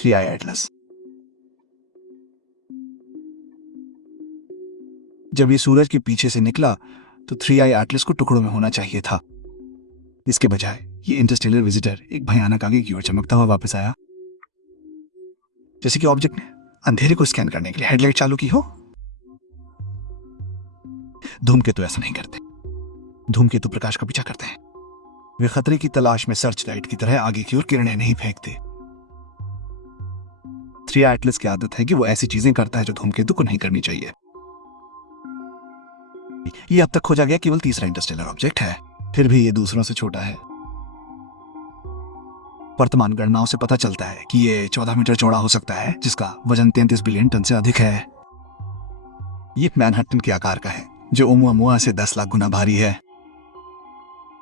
3 आई Atlas. जब ये सूरज के पीछे से निकला तो 3 आई एटलस को टुकड़ों में होना चाहिए था। इसके बजाय ये इंटरस्टेलर विजिटर एक भयानक आगे की ओर चमकता हुआ वापस आया, जैसे कि ऑब्जेक्ट ने अंधेरे को स्कैन करने के लिए हेडलाइट चालू की हो। धूमकेतु ऐसा नहीं करते। धूमकेतु प्रकाश का पीछा करते हैं। वे खतरे की तलाश में सर्च लाइट की तरह आगे की ओर किरणें नहीं फेंकते। 3 आई एटलस की आदत है कि वो ऐसी चीजें करता है जो धूमकेतु को नहीं करनी चाहिए। ये अब तक खोजा गया केवल तीसरा इंटरस्टेलर ऑब्जेक्ट है, फिर भी ये दूसरों से छोटा है। वर्तमान गणनाओं से पता चलता है कि ये 14 मीटर चौड़ा हो सकता है, जिसका वजन 33 बिलियन टन से अधिक है। ये मैनहट्टन के आकार का है, जो ओमुआमुआ से 10 लाख गुना भारी है।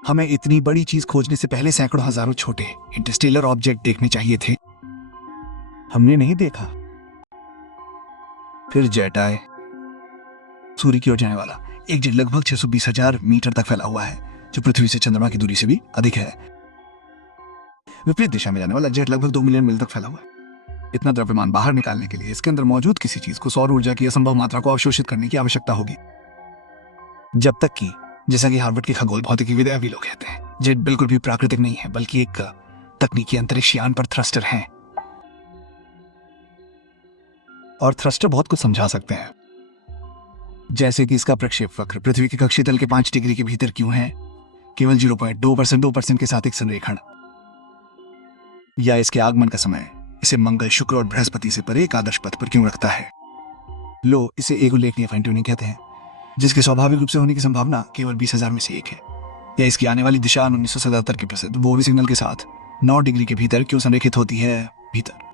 हमें इतनी बड़ी चीज खोजने से पहले सैकड़ों हजारों छोटे इंटरस्टेलर ऑब्जेक्ट देखने चाहिए थे। हमने नहीं देखा। फिर जेट आए। सूर्य की ओर जाने वाला एक जेट लगभग 620,000 मीटर तक फैला हुआ है, जो पृथ्वी से चंद्रमा की दूरी से भी अधिक है। विपरीत दिशा में जाने वाला जेट लगभग 2 मिलियन मील तक फैला हुआ है। इतना द्रव्यमान बाहर निकालने के लिए इसके अंदर मौजूद किसी चीज को सौर ऊर्जा की असंभव मात्रा को अवशोषित करने की आवश्यकता होगी। जब तक कि, जैसा कि हार्वर्ड के खगोल भौतिकी विद्या भी लोग कहते हैं, जेट बिल्कुल भी प्राकृतिक नहीं है, बल्कि एक तकनीकी अंतरिक्ष यान पर थ्रस्टर है। और थ्रस्टर बहुत कुछ समझा सकते हैं, जैसे कि इसका प्रक्षेप वक्र पृथ्वी के कक्षीय तल के 5 डिग्री के भीतर क्यों है, केवल 0.2% के साथ एक संरेखण, या इसके आगमन का समय इसे मंगल, शुक्र और बृहस्पति से परे एक आदर्श पथ पर क्यों रखता है। लो इसे एक उल्लेखनीय फाइन ट्यूनिंग कहते हैं, जिसके स्वाभाविक रूप से होने की संभावना केवल 20,000 में से एक है। या इसकी आने वाली दिशा 1977 के प्रसिद्ध बोवी सिग्नल के साथ 9 डिग्री के भीतर क्यों संरेखित होती है। भीतर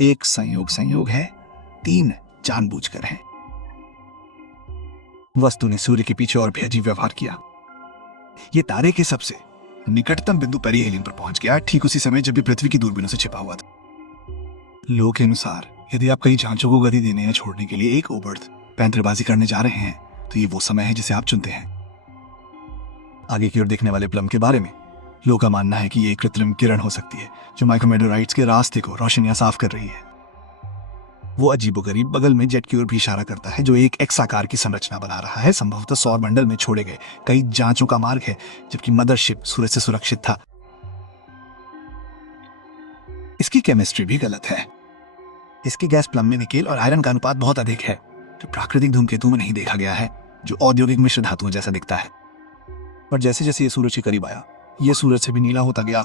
एक संयोग है, 3 जानबूझकर है। वस्तु ने सूर्य के पीछे और भी अजीब व्यवहार किया। यह तारे के सबसे निकटतम बिंदु पेरिहेलियन पर पहुंच गया, ठीक उसी समय जब भी पृथ्वी की दूरबीनों से छिपा हुआ था। लोक के अनुसार यदि आप कई जांचों को गति देने या छोड़ने के लिए एक ओबर्थ पैंतरेबाजी करने जा रहे हैं, तो ये वो समय है जिसे आप चुनते हैं। आगे की ओर देखने वाले प्लम के बारे में लोगों का मानना है कि ये एक कृत्रिम किरण हो सकती है, जो माइक्रोमेडोराइट्स के रास्ते को रोशनियां साफ कर रही है। वो अजीबोगरीब बगल में जेट की ओर भी इशारा करता है, जो एक एक्स आकार की संरचना बना रहा है। संभवतः सौर मंडल में छोड़े गए कई जांचों का मार्ग है, जबकि मदरशिप सूरज से सुरक्षित था। इसकी केमिस्ट्री भी गलत है। इसके गैस प्लम में निकेल और आयरन का अनुपात बहुत अधिक है, जो प्राकृतिक धूमकेतु में नहीं देखा गया है, जो औद्योगिक मिश्र धातुओं जैसा दिखता है। और जैसे जैसे ये सूरज के करीब आया, ये सूरज से भी नीला होता गया,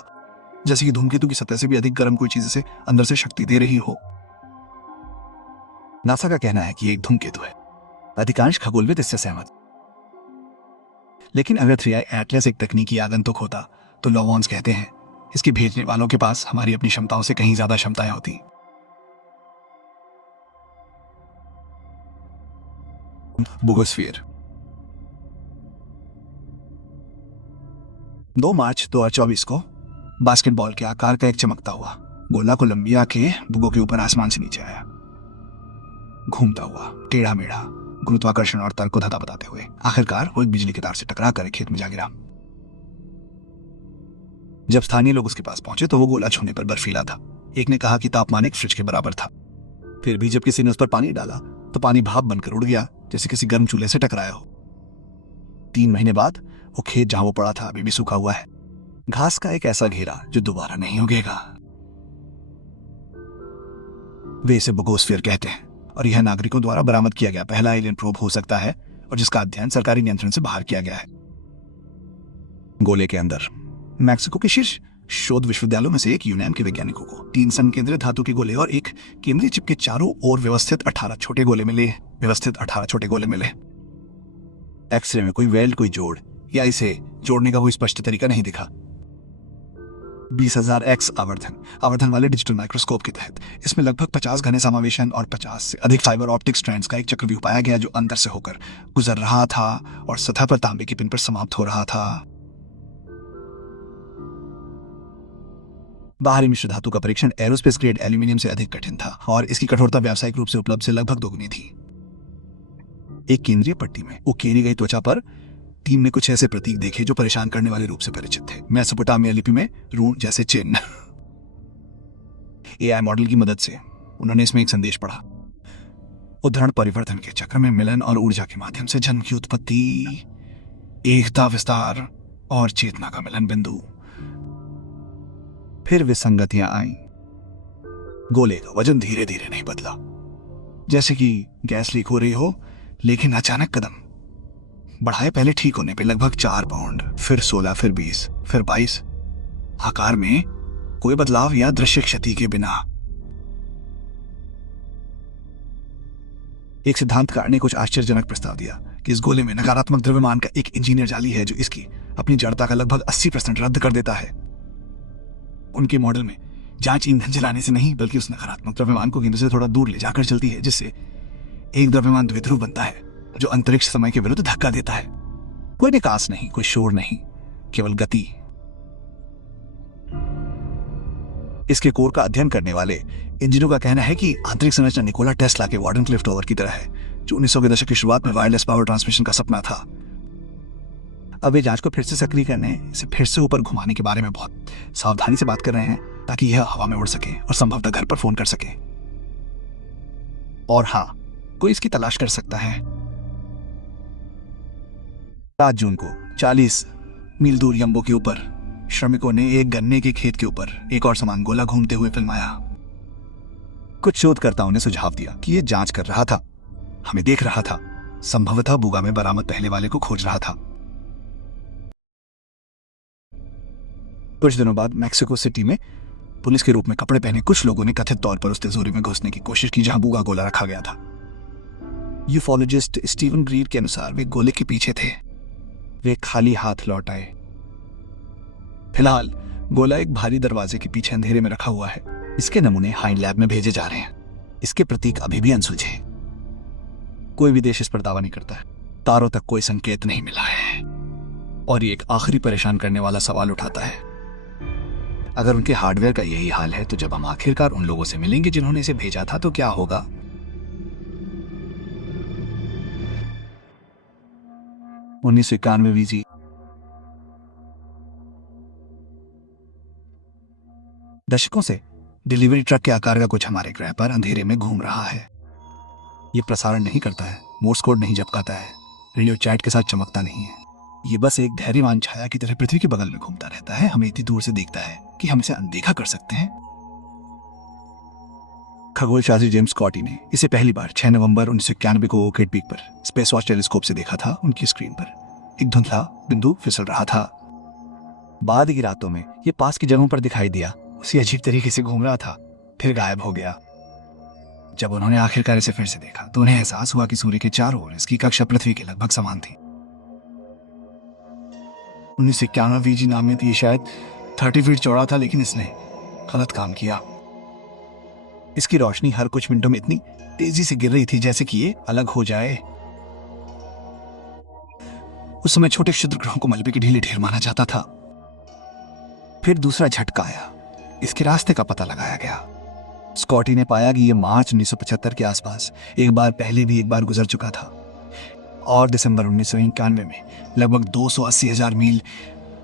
जैसे कि धूमकेतु की सतह से भी अधिक गर्म कोई चीज इसे अंदर से शक्ति दे रही हो। नासा का कहना है कि ये एक धूमकेतु है। अधिकांश खगोलविद इससे सहमत। लेकिन अगर 3 आई एटलस एक तकनीकी आगंतुक होता, तो लोवांस कहते हैं इसके भेजने वालों के पास हमारी अपनी क्षमताओं से कहीं ज्यादा क्षमताएं होती। बुगोस्फीयर 2 मार्च 2024 को बास्केटबॉल के आकार का एक चमकता हुआ गोला कोलंबिया के बुगो के ऊपर आसमान से नीचे आया, घूमता हुआ टेढ़ा मेढ़ा, गुरुत्वाकर्षण और तर्क को धता बताते हुए आखिरकार वो एक बिजली के तार से टकरा कर खेत में जा गिरा। जब स्थानीय लोग उसके पास पहुंचे तो वो गोला छूने पर बर्फीला था। एक ने कहा कि तापमान एक फ्रिज के बराबर था। फिर भी जब किसी ने उस पर पानी डाला तो पानी भाप बनकर उड़ गया, जैसे किसी गर्म चूल्हे से टकराया हो। 3 महीने बाद वो खेत जहां वो पड़ा था अभी भी सूखा हुआ है, घास का एक ऐसा घेरा जो दोबारा नहीं उगेगा। वे इसे बुगोस्फीयर कहते हैं, और यह नागरिकों द्वारा बरामद किया गया पहला एलियन प्रोब हो सकता है, और जिसका अध्ययन सरकारी नियंत्रण से बाहर किया गया है। गोले के अंदर मैक्सिको के शीर्ष शोध विश्वविद्यालयों में से एक यूनान के वैज्ञानिकों को 3 संकेंद्रित धातु के गोले और एक केंद्रीय चिप के चारों ओर व्यवस्थित 18 छोटे गोले मिले। एक्सरे में कोई वेल्ड, कोई जोड़ या इसे जोड़ने का कोई स्पष्ट तरीका नहीं दिखा। 20,000 एक्स आवर्धन वाले डिजिटल माइक्रोस्कोप के तहत इसमें लगभग 50 घने समावेशन और 50 से अधिक फाइबर ऑप्टिक स्ट्रैंड्स का एक चक्रव्यूह पाया गया, जो अंदर से होकर गुजर रहा था और सतह पर तांबे की पिन पर समाप्त हो रहा था। बाहरी मिश्र धातु का परीक्षण एरोस्पेस ग्रेड एल्यूमिनियम से अधिक कठिन था, और इसकी कठोरता व्यावसायिक रूप से उपलब्ध से लगभग दोगुनी थी। एक केंद्रीय पट्टी में उकेरी गई त्वचा पर टीम ने कुछ ऐसे प्रतीक देखे जो परेशान करने वाले रूप से परिचित थे। मेसोपोटामिया लिपि में रून जैसे चिन्ह। एआई मॉडल की मदद से उन्होंने इसमें एक संदेश पढ़ा। उदाहरण परिवर्तन के चक्र में मिलन और ऊर्जा के माध्यम से जन्म की उत्पत्ति, एकता, विस्तार और चेतना का मिलन बिंदु। फिर विसंगतियां आईं। गोले का वजन धीरे धीरे नहीं बदला, जैसे कि गैस लीक हो रही हो, लेकिन अचानक कदम बढ़ाए पहले ठीक होने पे लगभग 4 पाउंड, फिर 16, फिर 20, फिर 22। आकार में कोई बदलाव या दृश्य क्षति के बिना। एक सिद्धांतकार ने कुछ आश्चर्यजनक प्रस्ताव दिया कि इस गोले में नकारात्मक द्रव्यमान का एक इंजीनियर जाली है जो इसकी अपनी जड़ता का लगभग 80% रद्द कर देता है। उनके मॉडल में जांच ईंधन जलाने से नहीं, बल्कि उस नकारात्मक द्रव्यमान को केंद्र से थोड़ा दूर ले जाकर चलती है, जिससे एक द्रव्यमान द्विध्रुव बनता है जो अंतरिक्ष समय के विरुद्ध धक्का देता है। कोई निकास नहीं, कोई शोर नहीं, केवल गति। इसके कोर का अध्ययन करने वाले इंजीनियरों का कहना है कि आंतरिक संरचना निकोला टेस्ला के वार्डनक्लिफ टॉवर की तरह है, जो 1900 के दशक की शुरुआत में वायरलेस पावर ट्रांसमिशन का सपना था। अब वे जांच को फिर से सक्रिय करने, इसे फिर से ऊपर घुमाने के बारे में बहुत सावधानी से बात कर रहे हैं, ताकि यह हवा में उड़ सके और संभवतः घर पर फोन कर सके। और हाँ, कोई इसकी तलाश कर सकता है। 7 जून को 40 मील दूर यम्बो के ऊपर श्रमिकों ने एक गन्ने के खेत के ऊपर एक और समान गोला घूमते हुए फिल्माया। कुछ शोधकर्ताओं ने सुझाव दिया कि यह जांच कर रहा था, हमें देख रहा था, संभवतः बुगा में बरामद पहले वाले को खोज रहा था। कुछ दिनों बाद मैक्सिको सिटी में पुलिस के रूप में कपड़े पहने कुछ लोगों ने कथित तौर पर उस तिजोरी में घुसने की कोशिश की जहां बुगा गोला रखा गया था। यूफोलॉजिस्ट स्टीवन ग्रीड के अनुसार वे गोले के पीछे थे। वे खाली हाथ लौट आए। फिलहाल गोला एक भारी दरवाजे के पीछे अंधेरे में रखा हुआ है। इसके नमूने हाइंड लैब में भेजे जा रहे हैं। इसके प्रतीक अभी भी अनसुलझे हैं। कोई भी देश इस पर दावा नहीं करता है। तारों तक कोई संकेत नहीं मिला है। और ये एक आखिरी परेशान करने वाला सवाल उठाता है, अगर उनके हार्डवेयर का यही हाल है, तो जब हम आखिरकार उन लोगों से मिलेंगे जिन्होंने इसे भेजा था, तो क्या होगा? 1991 वीजी। दशकों से डिलीवरी ट्रक के आकार का कुछ हमारे ग्रह पर अंधेरे में घूम रहा है। ये प्रसारण नहीं करता है, मोर्स कोड नहीं झपकाता है, रेडियो चैट के साथ चमकता नहीं है। ये बस एक धैर्यवान छाया की तरह पृथ्वी के बगल में घूमता रहता है। हमें इतनी दूर से देखता है कि हम इसे अनदेखा कर सकते हैं। खगोलशास्त्री जेम्स स्कॉटी ने इसे पहली बार 6 नवंबर 1991 को ओकेट पीक पर स्पेस वॉच टेलीस्कोप से देखा था। उनकी स्क्रीन पर एक धुंधला बिंदु फिसल रहा था। बाद की रातों में यह पास की जगहों पर दिखाई दिया, उसी अजीब तरीके से घूम रहा था, फिर गायब हो गया। जब उन्होंने आखिरकार इसे फिर से देखा, तो उन्हें एहसास हुआ कि सूर्य के चारों ओर इसकी कक्षा पृथ्वी के लगभग समान थी। 1991 वीजी नाम में थी। शायद 30 फीट चौड़ा था, लेकिन इसने गलत काम किया। इसकी रोशनी हर कुछ मिनटों में इतनी तेजी से गिर रही थी जैसे कि ये अलग हो जाए। उस समय छोटे क्षुद्र ग्रहों को मलबे की ढीले ढेर माना जाता था। फिर दूसरा झटका आया। इसके रास्ते का पता लगाया गया। स्कॉटी ने पाया कि यह मार्च 1975 के आसपास एक बार पहले भी एक बार गुजर चुका था, और दिसंबर 1991 में लगभग 280,000 मील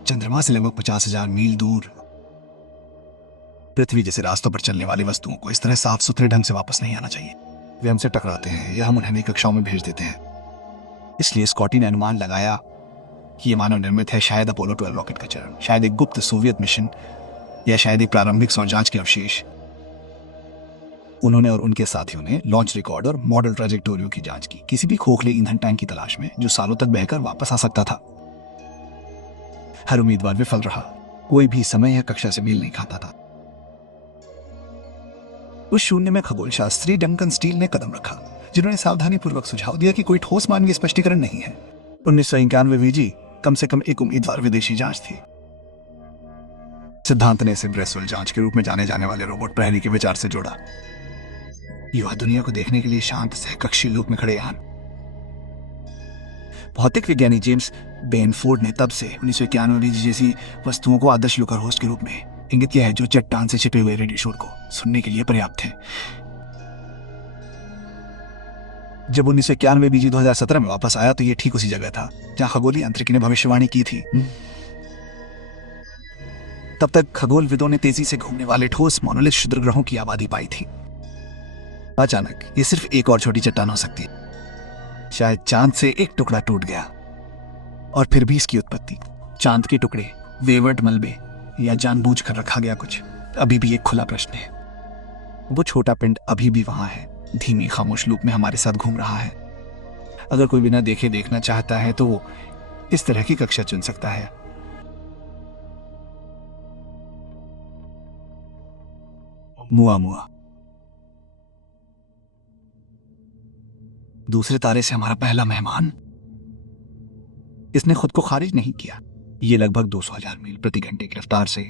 चंद्रमा से लगभग 50,000 मील दूर पृथ्वी जैसे रास्तों पर चलने वाली वस्तुओं को इस तरह साफ सुथरे ढंग से वापस नहीं आना चाहिए। वे हमसे टकराते हैं या हम उन्हें नई कक्षाओं में भेज देते हैं। इसलिए स्कॉटी ने अनुमान लगाया कि यह मानव निर्मित है, शायद अपोलो 12 रॉकेट का चरण, शायद एक गुप्त सोवियत मिशन, या शायद एक प्रारंभिक सौर जांच के अवशेष। उन्होंने और उनके साथियों ने लॉन्च रिकॉर्ड और मॉडल ट्रैजेक्टोरियों की जांच की, किसी भी खोखले ईंधन टैंक की तलाश में जो सालों तक बहकर वापस आ सकता था। हर उम्मीदवार विफल रहा। कोई भी समय या कक्षा से मेल नहीं खाता था। उस शून्य में खगोलशास्त्री डंकन स्टील ने कदम रखा, जिन्होंने सावधानीपूर्वक सुझाव दिया कि कोई ठोस मानवीय स्पष्टीकरण नहीं है। 1991 वीजी कम से कम एक उम्मीदवार विदेशी जांच थी। सिद्धांत ने इसे ब्रेसवेल जांच के रूप में जाने जाने वाले रोबोट प्रहरी के विचार से जोड़ा। युवा दुनिया को देखने के लिए शांत सहकक्षी लूप में खड़े यान। भौतिक विज्ञानी जेम्स बेनफोर्ड ने तब से 1991 जैसी वस्तुओं को आदर्श लोकल होस्ट के रूप में इंगित किया है, जो चट्टान से छिपे हुए रेडियो शोर को सुनने के लिए पर्याप्त है। जब 1991 बीजी 2017 में वापस आया, तो यह ठीक उसी जगह था जहां खगोलीय अंतरिकी ने भविष्यवाणी की थी। तब तक खगोलविदों ने तेजी से घूमने वाले ठोस मोनोलिथ क्षुद्र ग्रहों की आबादी पाई थी। अचानक ये सिर्फ एक और छोटी चट्टान हो सकती है। शायद चांद से एक टुकड़ा टूट गया और फिर भी इसकी उत्पत्ति, चांद के टुकड़े, वेवर्ड मलबे या जानबूझकर रखा गया कुछ, अभी भी एक खुला प्रश्न है। वो छोटा पिंड अभी भी वहां है, धीमी खामोश लूप में हमारे साथ घूम रहा है। अगर कोई बिना देखे देखना चाहता है तो वो इस तरह की कक्षा चुन सकता है। मुआ मुआ। दूसरे तारे से हमारा पहला मेहमान। इसने खुद को खारिज नहीं किया। ये लगभग 200,000 मील प्रति घंटे की रफ्तार से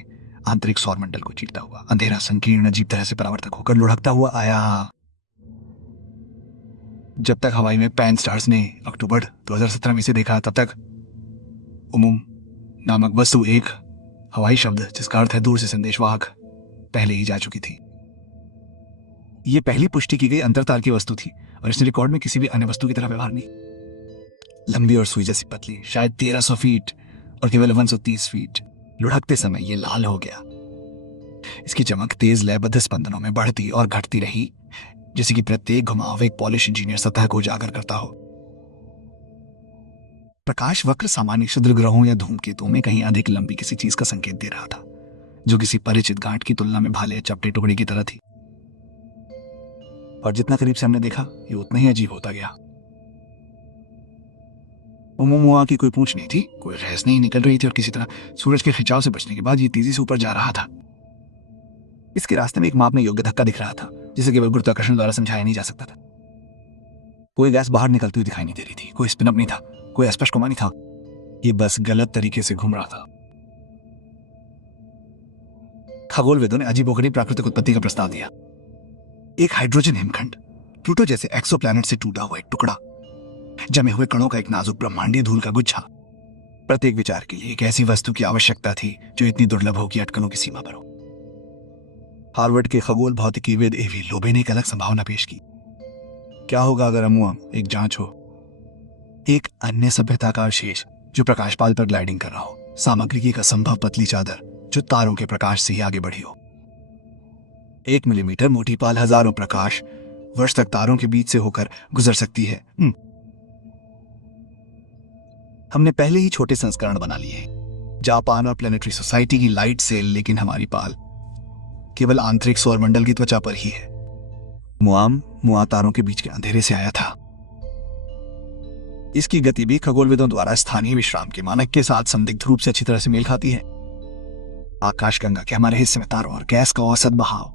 आंतरिक सौरमंडल को चीरता हुआ अंधेरा, संकीर्ण, अजीब तरह से परावर्तक होकर लुढ़कता हुआ आया। जब तक हवाई में पैन स्टार्स ने अक्टूबर 2017 में इसे देखा, तब तक उमुम नामक वस्तु, एक हवाई शब्द जिसका अर्थ है दूर से संदेशवाहक, पहले ही जा चुकी थी। यह पहली पुष्टि की गई अंतरतार की वस्तु थी और इसने रिकॉर्ड में किसी भी अन्य वस्तु की तरह व्यवहार नहीं। लंबी और सुई जैसी पतली, शायद 1300 फीट और केवल 130 फीट। लुढ़कते समय यह लाल हो गया। इसकी चमक तेज लयबद्ध स्पंदनों में बढ़ती और घटती रही, जैसे कि प्रत्येक घुमाव एक पॉलिश इंजीनियर सतह को उजागर करता हो। प्रकाश वक्र सामान्य क्षुद्र ग्रहों या धूमकेतुओं में कहीं अधिक लंबी किसी चीज का संकेत दे रहा था, जो किसी परिचित गांठ की तुलना में भाले चपटे टुकड़े की तरह थी। और जितना करीब से हमने देखा, ये उतना ही अजीब होता गया। ओमुमुआ की कोई पूंछ नहीं थी, कोई रैस नहीं निकल रही थी और किसी तरह सूरज के खिंचाव से बचने के बाद ये तेजी से ऊपर जा रहा था। इसके रास्ते में एक मापने योग्य धक्का दिख रहा था, जिसे केवल गुरुत्वाकर्षण द्वारा समझाया नहीं जा सकता था। कोई गैस बाहर निकलती हुई दिखाई नहीं दे रही थी, कोई स्पिन अप नहीं था, कोई अस्पष्ट कोमा नहीं था। ये बस गलत तरीके से घूम रहा था। खगोलविदों ने अजीबोगरीब प्राकृतिक उत्पत्ति का प्रस्ताव दिया। एक हाइड्रोजन हिमखंड, प्लूटो जैसे एक्सोप्लैनेट से टूटा हुआ एक टुकड़ा, जमे हुए कणों का एक नाजुक ब्रह्मांडीय धूल का गुच्छा। प्रत्येक विचार के लिए एक ऐसी वस्तु की आवश्यकता थी जो इतनी दुर्लभ हो कि अटकलों की सीमा पर हो। हार्वर्ड के खगोल भौतिकीविद एवी लोबे ने एक अलग संभावना पेश की। क्या होगा अगर अमुआ एक जांच हो, एक अन्य सभ्यता का अवशेष जो प्रकाशपाल पर ग्लाइडिंग कर रहा हो, सामग्री की एक असंभव पतली चादर जो तारों के प्रकाश से ही आगे बढ़ी हो। 1 मिलीमीटर मोटी पाल हजारों प्रकाश वर्ष तक तारों के बीच से होकर गुजर सकती है। हमने पहले ही छोटे संस्करण बना लिए हैं, जापान और प्लेनेटरी सोसाइटी की लाइट से, लेकिन हमारी पाल केवल आंतरिक सौरमंडल की त्वचा पर ही है। मुआ तारों के बीच के अंधेरे से आया था। इसकी गति भी खगोलविदों द्वारा स्थानीय विश्राम के मानक के साथ संदिग्ध रूप से अच्छी तरह से मेल खाती है। आकाशगंगा के हमारे हिस्से में तारों और गैस का औसत बहाव,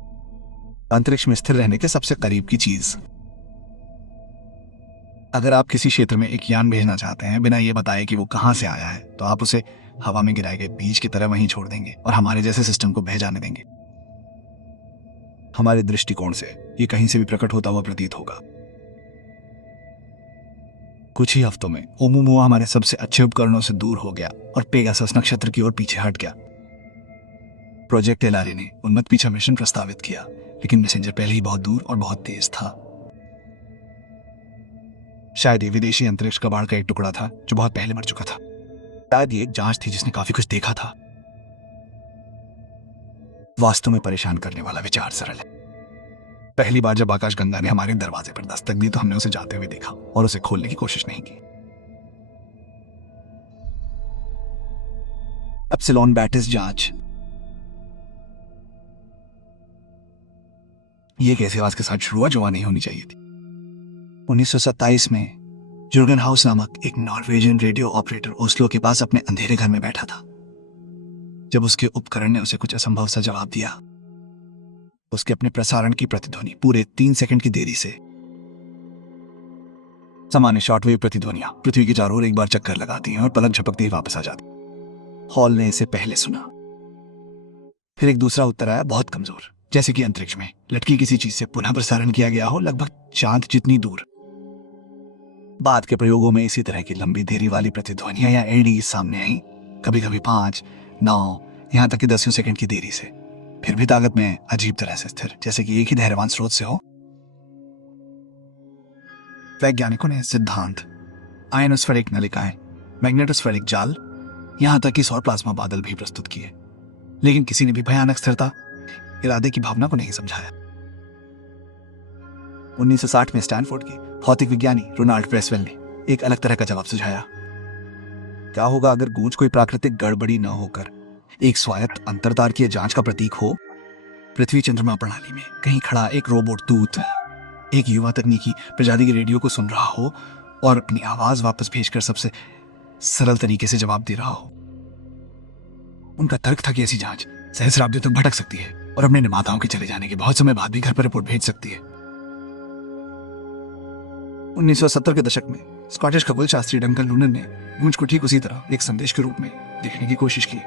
अंतरिक्ष में स्थिर रहने के सबसे करीब की चीज। अगर आप किसी क्षेत्र में एक यान भेजना चाहते हैं बिना यह बताए कि वो कहां से आया है, तो आप उसे हवा में गिराए गए बीज की तरह वहीं छोड़ देंगे और हमारे जैसे सिस्टम को बह जाने देंगे। हमारे दृष्टिकोण से ये कहीं से भी प्रकट होता हुआ प्रतीत होगा। कुछ ही हफ्तों में ओमुमुआ हमारे सबसे अच्छे उपकरणों से दूर हो गया और पेगासस नक्षत्र की ओर पीछे हट गया। प्रोजेक्ट एलारी ने उन्मत्त पीछा मिशन प्रस्तावित किया, लेकिन मैसेंजर पहले ही बहुत दूर और बहुत तेज था। शायद ये विदेशी अंतरिक्ष कबाड़ का एक टुकड़ा था जो बहुत पहले मर चुका था। शायद ये एक जांच थी जिसने काफी कुछ देखा था। वास्तव में परेशान करने वाला विचार सरल है। पहली बार जब आकाशगंगा ने हमारे दरवाजे पर दस्तक दी तो हमने उसे जाते हुए देखा और उसे खोलने की कोशिश नहीं की। एप्सिलॉन बैटिस जांच। यह एक ऐसी आवाज के साथ शुरू हुआ जो वहां नहीं होनी चाहिए थी। 1927 में जुर्गन हाउस नामक एक नॉर्वेजियन रेडियो ऑपरेटर ओस्लो के पास अपने अंधेरे घर में बैठा था जब उसके उपकरण ने उसे कुछ असंभव सा जवाब दिया। उसके अपने प्रसारण की प्रतिध्वनि पूरे 3 सेकंड की देरी से, सामान्य शॉर्टवेव प्रतिध्वनियां पृथ्वी के चारों ओर एक बार चक्कर लगाती हैं और पलक झपकते ही वापस आ जाती। हॉल ने इसे पहले सुना। फिर एक दूसरा उत्तर आया, बहुत कमजोर, जैसे कि अंतरिक्ष में लटकी किसी चीज से पुनः प्रसारण किया गया हो, लगभग चांद जितनी दूर। बाद के प्रयोगों में इसी तरह की लंबी देरी वाली प्रतिध्वनियां या एडी सामने आई, कभी कभी 5, 9, यहां तक कि 10 सेकंड की देरी से, फिर भी ताकत में अजीब तरह से स्थिर, जैसे कि एक ही धैर्यवान स्रोत से हो। वैज्ञानिकों ने सिद्धांत, आयनोस्फेरिक नलिकाएं, मैग्नेटोस्फेरिक जाल, यहां तक कि सौर प्लाज्मा बादल भी प्रस्तुत किए। लेकिन किसी ने भी भयानक स्थिरता, इरादे की भावना को नहीं समझाया। 1960 में स्टैनफोर्ड के भौतिक विज्ञानी रोनाल्ड ब्रेसवेल ने एक अलग तरह का जवाब सुझाया। क्या होगा अगर गूंज कोई प्राकृतिक गड़बड़ी न होकर एक स्वायत्त अंतर्तारकीय जांच का प्रतीक हो? पृथ्वी चंद्रमा प्रणाली में कहीं खड़ा एक रोबोट दूत एक युवा तकनीकी प्रजाति के रेडियो को सुन रहा हो और अपनी आवाज वापस भेजकर सबसे सरल तरीके से जवाब दे रहा हो। उनका तर्क था कि ऐसी जांच सहस्राब्दियों तक भटक सकती है और अपने निर्माताओं के चले जाने के बहुत समय बाद भी घर पर रिपोर्ट भेज सकती है। 1970 के दशक में स्कॉटिश खगोल शास्त्री डंकन लूनर ने गूंज को ठीक उसी तरह एक संदेश के रूप में देखने की कोशिश की।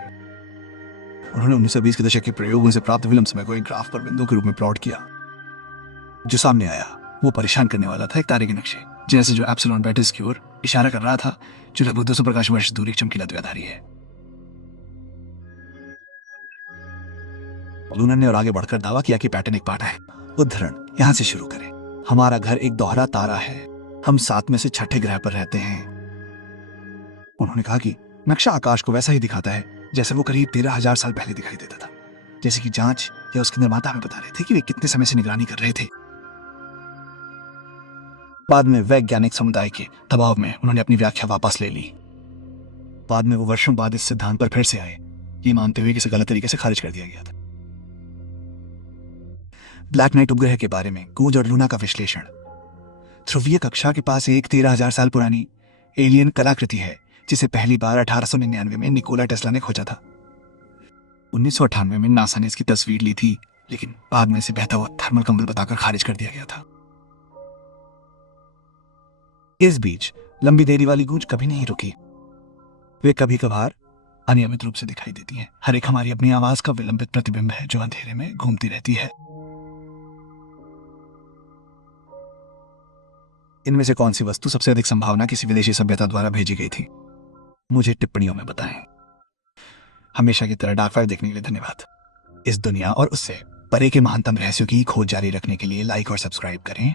उन्होंने 1920 के दशक के प्रयोगों से प्राप्त विलंब समय को एक ग्राफ पर बिंदु के रूप में प्लॉट किया। जो सामने आया वो परेशान करने वाला था एक तारे के नक्शे, जैसे जो एप्सिलॉन बेटिस की ओर इशारा कर रहा था, जो लगभग 200 प्रकाश वर्ष दूर एक चमकीला द्विआधारी है। लूनर ने और आगे बढ़कर दावा किया कि पैटर्न एक पार्ट है। उदाहरण यहां से शुरू करें। हमारा घर एक दोहरा तारा है, हम 7 में से छठे ग्रह पर रहते हैं। उन्होंने कहा कि नक्शा आकाश को वैसा ही दिखाता है जैसे वो करीब 13,000 साल पहले दिखाई देता था, जैसे कि जांच या उसके निर्माता हमें बता रहे थे कि वे कितने समय से निगरानी कर रहे थे। बाद में वैज्ञानिक समुदाय के दबाव में उन्होंने अपनी व्याख्या वापस ले ली। बाद में वो वर्षों बाद इस सिद्धांत पर फिर से आए, ये मानते हुए कि इसे गलत तरीके से खारिज कर दिया गया था। ब्लैक नाइट उपग्रह के बारे में गूंज और लूना का विश्लेषण। ध्रुवीय कक्षा के पास एक 13,000 साल पुरानी एलियन कलाकृति है जिसे पहली बार 1899 में निकोला टेस्ला ने खोजा था। 1998 में नासा ने इसकी तस्वीर ली थी, लेकिन बाद में इसे बहता हुआ थर्मल कंबल बताकर खारिज कर दिया गया था। इस बीच लंबी देरी वाली गूंज कभी नहीं रुकी। वे कभी कभार अनियमित रूप से दिखाई देती हैं। हर एक हमारी अपनी आवाज का विलंबित प्रतिबिंब है जो अंधेरे में घूमती रहती है। इनमें से कौन सी वस्तु सबसे अधिक संभावना किसी विदेशी सभ्यता द्वारा भेजी गई थी? मुझे टिप्पणियों में बताएं। हमेशा की तरह डार्क फाइव देखने के लिए धन्यवाद। इस दुनिया और उससे परे के महानतम रहस्यों की खोज जारी रखने के लिए लाइक और सब्सक्राइब करें।